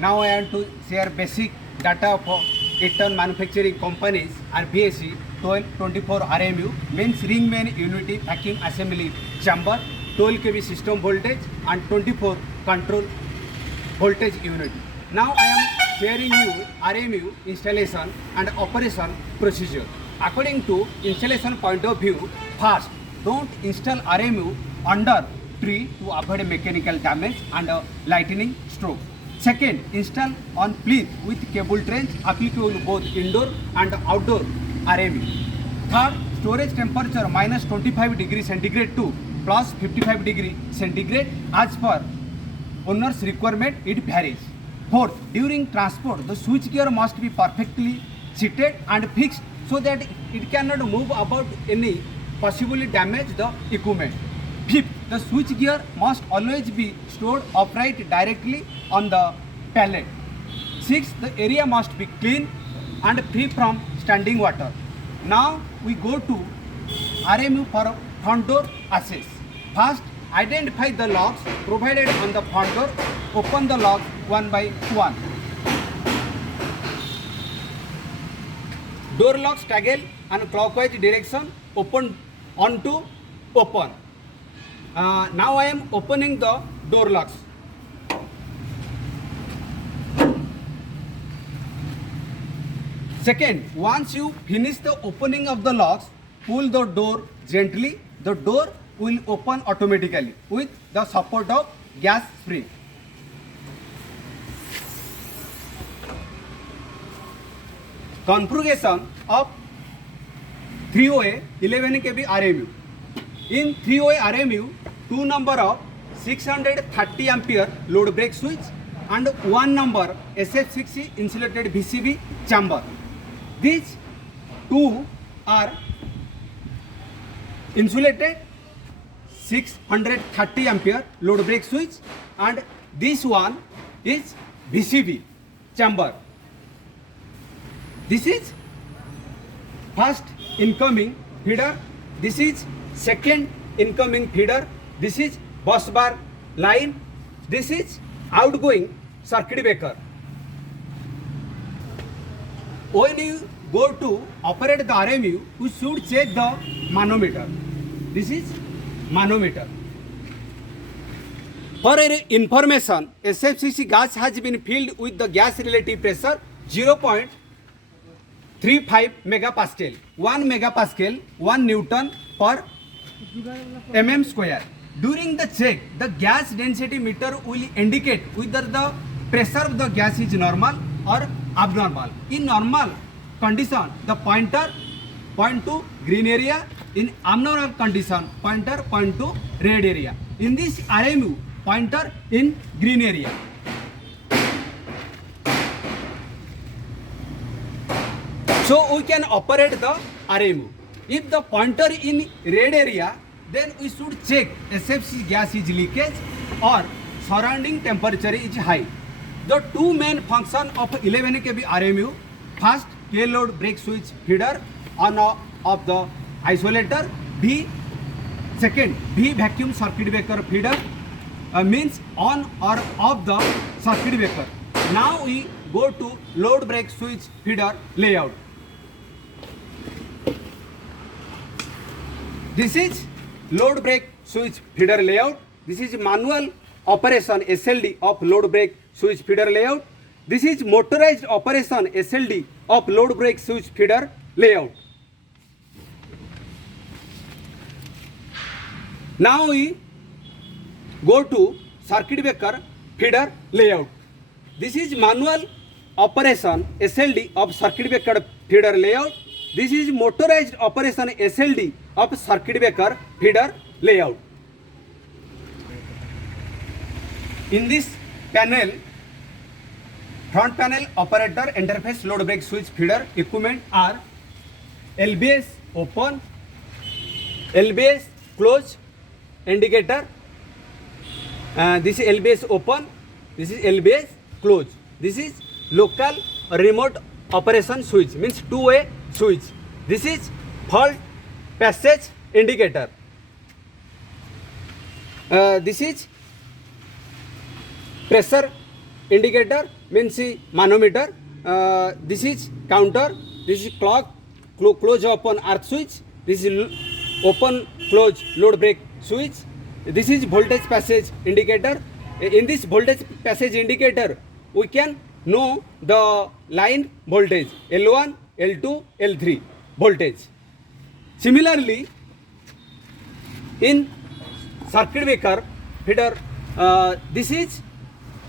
Now I want to share basic data of Eastern manufacturing companies RBSE 1224 RMU means ring main unity vacuum assembly chamber 12 kV system voltage and 24 control voltage unit. Now I am sharing you RMU installation and operation procedure. According to installation point of view, first don't install RMU under tree to avoid mechanical damage and lightning stroke. Second, install on plinth with cable trench applicable both indoor and outdoor RMU. Third, storage temperature minus 25 degree centigrade to plus 55 degree centigrade as per owner's requirement it varies. Fourth, during transport the switch gear must be perfectly seated and fixed so that it cannot move about any possibly damage the equipment. Fifth, the switch gear must always be stored upright directly on the pallet. Sixth, the area must be clean and free from standing water. Now we go to RMU for front door access. First, identify the locks provided on the front door. Open the locks one by one. Door locks toggle and clockwise direction open on to open. Now I am opening the door locks. Second, once you finish the opening of the locks, pull the door gently. The door will open automatically with the support of gas spring. Configuration of 3OA 11 kV RMU. In 3OA RMU, two number of 630 ampere load break switch and one number SF6 insulated VCB chamber. These two are insulated 630 ampere load break switch and this one is VCB chamber. This is first incoming feeder, this is second incoming feeder, this is bus bar line, this is outgoing circuit breaker. When you go to operate the RMU, you should check the manometer. This is manometer. For your information, SFCC gas has been filled with the gas relative pressure 0.35 megapascal. 1 megapascal 1 Newton per mm square. During the check, the gas density meter will indicate whether the pressure of the gas is normal or abnormal. In normal condition, the pointer point to green area. In abnormal condition, pointer point to red area. In this RMU, pointer in green area. So we can operate the RMU. If the pointer in red area, then we should check SFC gas is leakage or surrounding temperature is high. The two main function of 11 kV RMU, first K load break switch feeder on of the isolator, B second V vacuum circuit breaker feeder means on or off the circuit breaker. Now we go to load break switch feeder layout. This is load break switch feeder layout. This is manual operation SLD of load break switch feeder layout. This is motorized operation SLD of load break switch feeder layout. Now we go to circuit breaker feeder layout. This is manual operation SLD of circuit breaker feeder layout. This is motorized operation SLD of circuit breaker feeder layout. In this panel, front panel operator interface load break switch feeder equipment are LBS open, LBS close indicator. This is LBS open, this is LBS close. This is local remote operation switch, means two-way switch. This is fault passage indicator. This is pressure indicator means the manometer. This is counter. This is clock. Close open earth switch. This is open close load brake switch. This is voltage passage indicator. In this voltage passage indicator, we can know the line voltage L1, L2, L3 voltage. Similarly, in circuit breaker feeder, this is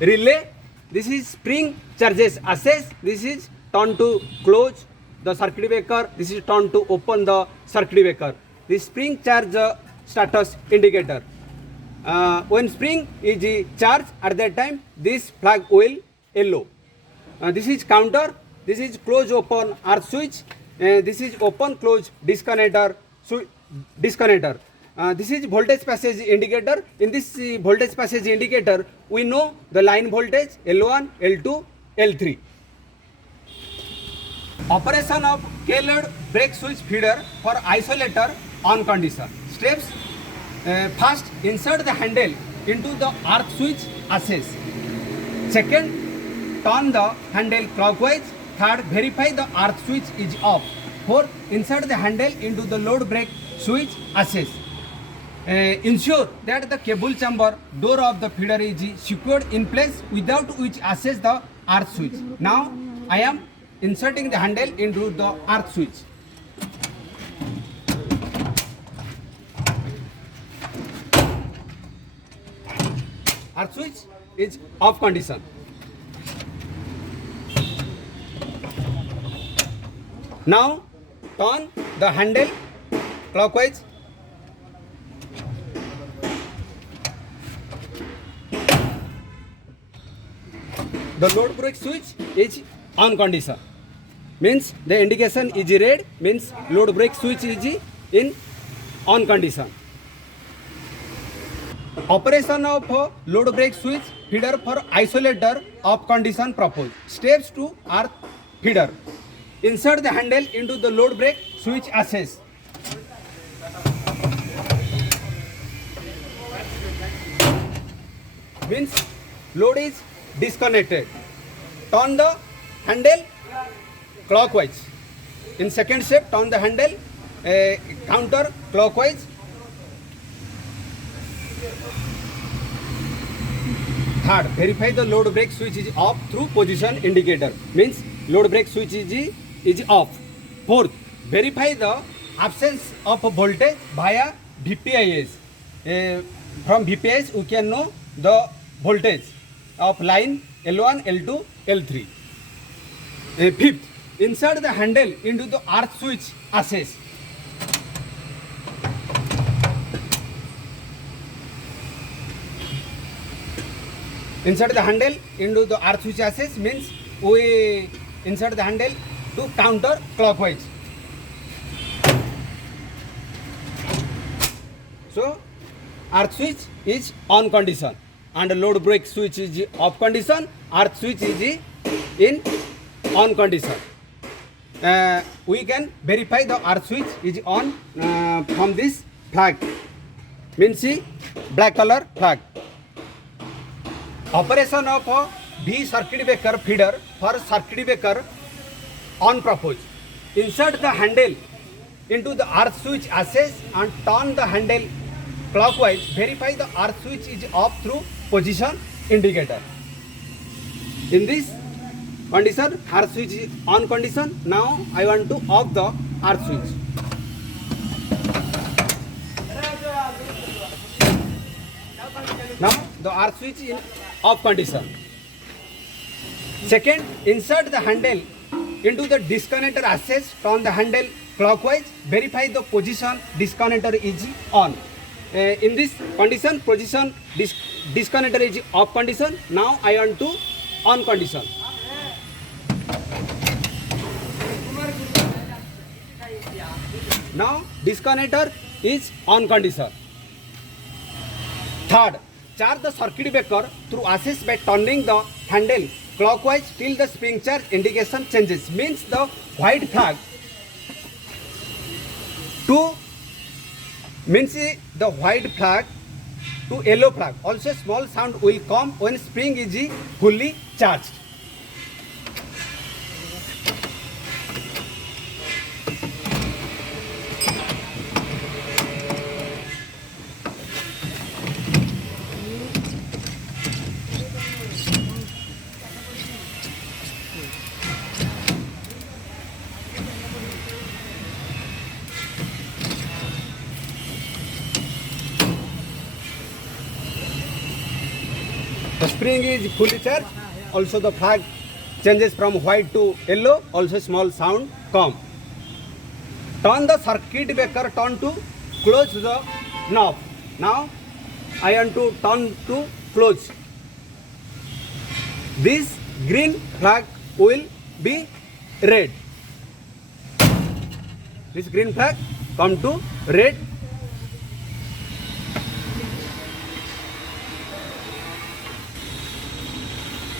relay, this is spring charges access, this is turn to close the circuit breaker, this is turn to open the circuit breaker. This spring charge status indicator. When spring is charged at that time, this flag will yellow. This is counter, this is close open earth switch, this is open close disconnector. This is voltage passage indicator. In this voltage passage indicator, we know the line voltage L1, L2, L3. Operation of K-load brake switch feeder for isolator on condition. Steps: first, insert the handle into the earth switch access. Second, turn the handle clockwise. Third, verify the earth switch is off. Fourth, insert the handle into the load brake switch access. Ensure that the cable chamber door of the feeder is secured in place, without which access the earth switch. Now I am inserting the handle into the earth switch. Earth switch is off condition. Now turn the handle clockwise. The load brake switch is on condition. Means the indication is red, means load brake switch is in on condition. Operation of load brake switch feeder for isolator of condition proposed. Steps to earth feeder. Insert the handle into the load brake switch access. Means load is disconnected. Turn the handle clockwise. In second step, turn the handle counter clockwise. Third, verify the load brake switch is off through position indicator. Means load brake switch is off. Fourth, verify the absence of voltage via VPIS. From VPIS, we can know the voltage of line L1, L2, L3. Fifth, insert the handle into the earth switch access. Insert the handle into the earth switch access means we insert the handle to counter clockwise. So earth switch is on condition and load brake switch is off condition. Earth switch is in on condition. We can verify the earth switch is on from this flag. Means see black color flag. Operation of V circuit breaker feeder for circuit breaker on proposed. Insert the handle into the earth switch access and turn the handle clockwise. Verify the earth switch is off through position indicator. In this condition, earth switch is on condition. Now I want to off the earth switch. Now the earth switch is in off condition. Second, insert the handle into the disconnector access. Turn the handle clockwise. Verify the position disconnector is on. In this condition, position disconnector is off condition. Now I want to on condition. Now disconnector is on condition. Third, charge the circuit breaker through access by turning the handle clockwise till the spring charge indication changes. Means the white flag to means the white flag to yellow flag. Also small sound will come when spring is fully charged. The spring is fully charged. Also the flag changes from white to yellow. Also small sound come. Turn the circuit breaker turn to close the knob. Now I want to turn to close. This green flag will be red. This green flag come to red.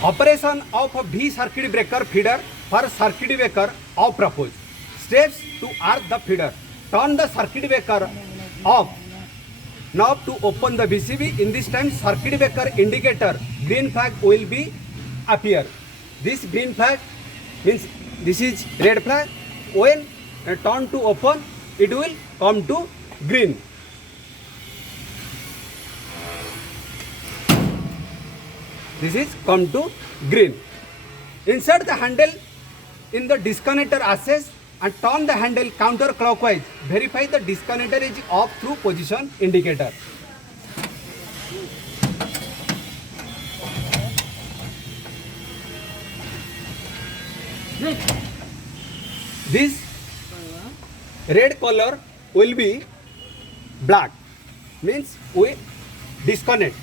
Operation of a V circuit breaker feeder for circuit breaker of proposed. Steps to arc the feeder. Turn the circuit breaker off. Knob to open the VCB. In this time circuit breaker indicator green flag will be appear. This green flag means this is red flag. When turn to open, it will come to green. This is come to green. Insert the handle in the disconnector access and turn the handle counterclockwise. Verify the disconnector is off through position indicator. This red color will be black, means we disconnect.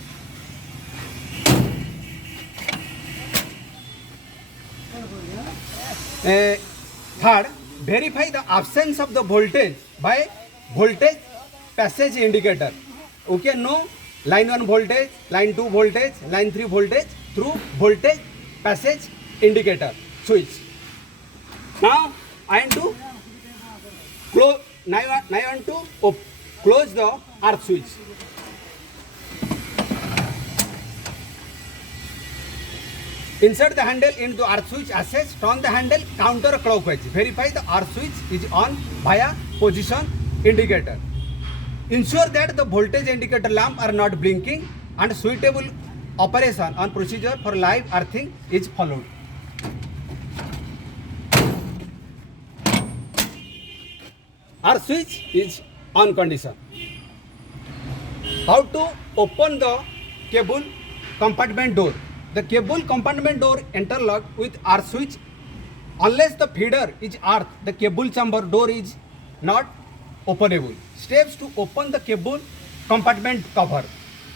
Third, verify the absence of the voltage by voltage passage indicator. Okay, no line 1 voltage, line 2 voltage, line 3 voltage through voltage passage indicator switch. Now I want to close. Now I want to close the arc switch. Insert the handle into arc switch access. Turn the handle counterclockwise. Verify the arc switch is on via position indicator. Ensure that the voltage indicator lamp are not blinking and suitable operation on procedure for live earthing is followed. Arc switch is on condition. How to open the cable compartment door? The cable compartment door interlocked with arc switch. Unless the feeder is earth, the cable chamber door is not openable. Steps to open the cable compartment cover.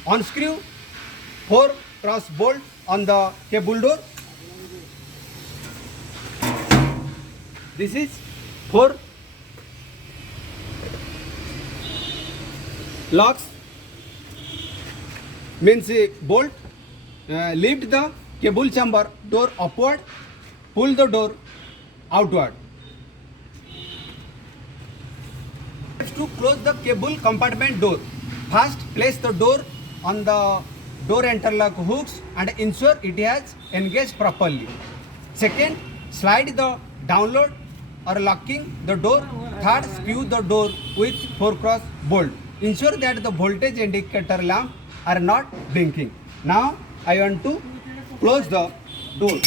Unscrew 4 cross bolt on the cable door. This is 4 locks, means a bolt. Lift the cable chamber door upward, pull the door outward. To close the cable compartment door, first place the door on the door interlock hooks and ensure it has engaged properly. Second, slide the download or locking the door. Third, screw the door with 4 cross bolt. Ensure that the voltage indicator lamp are not blinking. Now I want to close the door.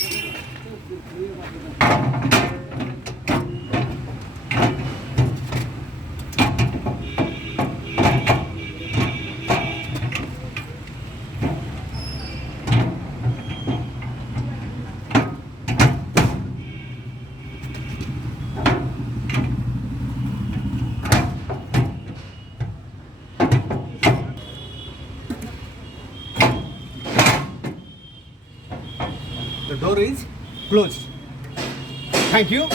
The door is closed. Thank you.